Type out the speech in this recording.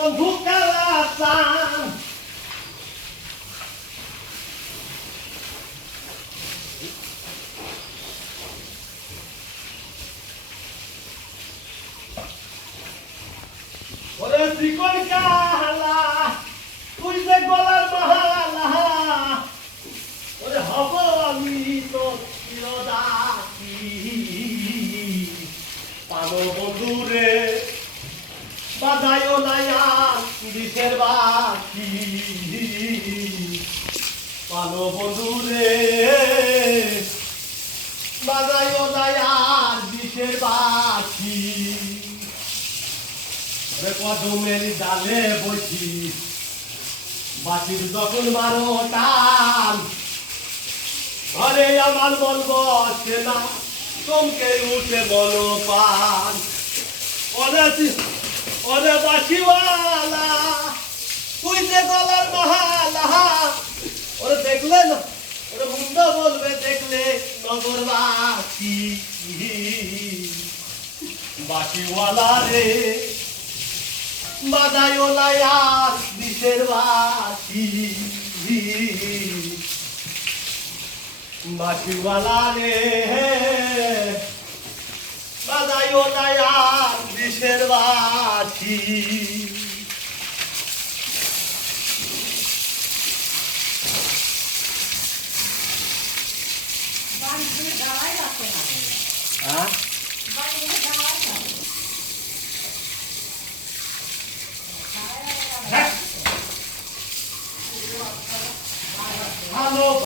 বন্ধু খেলা চান ওরে শ্রীকর কালা তুই যে গলার মালা ওরে হব আমি তো চিরদাসী পানো বন্ধুরে বাজায়ও নায়ার দিশের বাকি পানো বন্ধুরে বাজায়ও নায়ার দিশের বাকি কদমের ডালে বসি বাসির যখন মারো টান ঘরে আমার মন বসে না চমকে উঠে বলো পান ওরে বাসিওয়ালা তুই যে গলার মহালা ওরে দেখলে না ওরে মুন্ড বলবে দেখলে নগরবাসী বাসিওয়ালা রে বাজায়ও নায়ার দিশের বাসি বাসিওয়ালা রে বাজায়ও নায়ার দিশের বাসি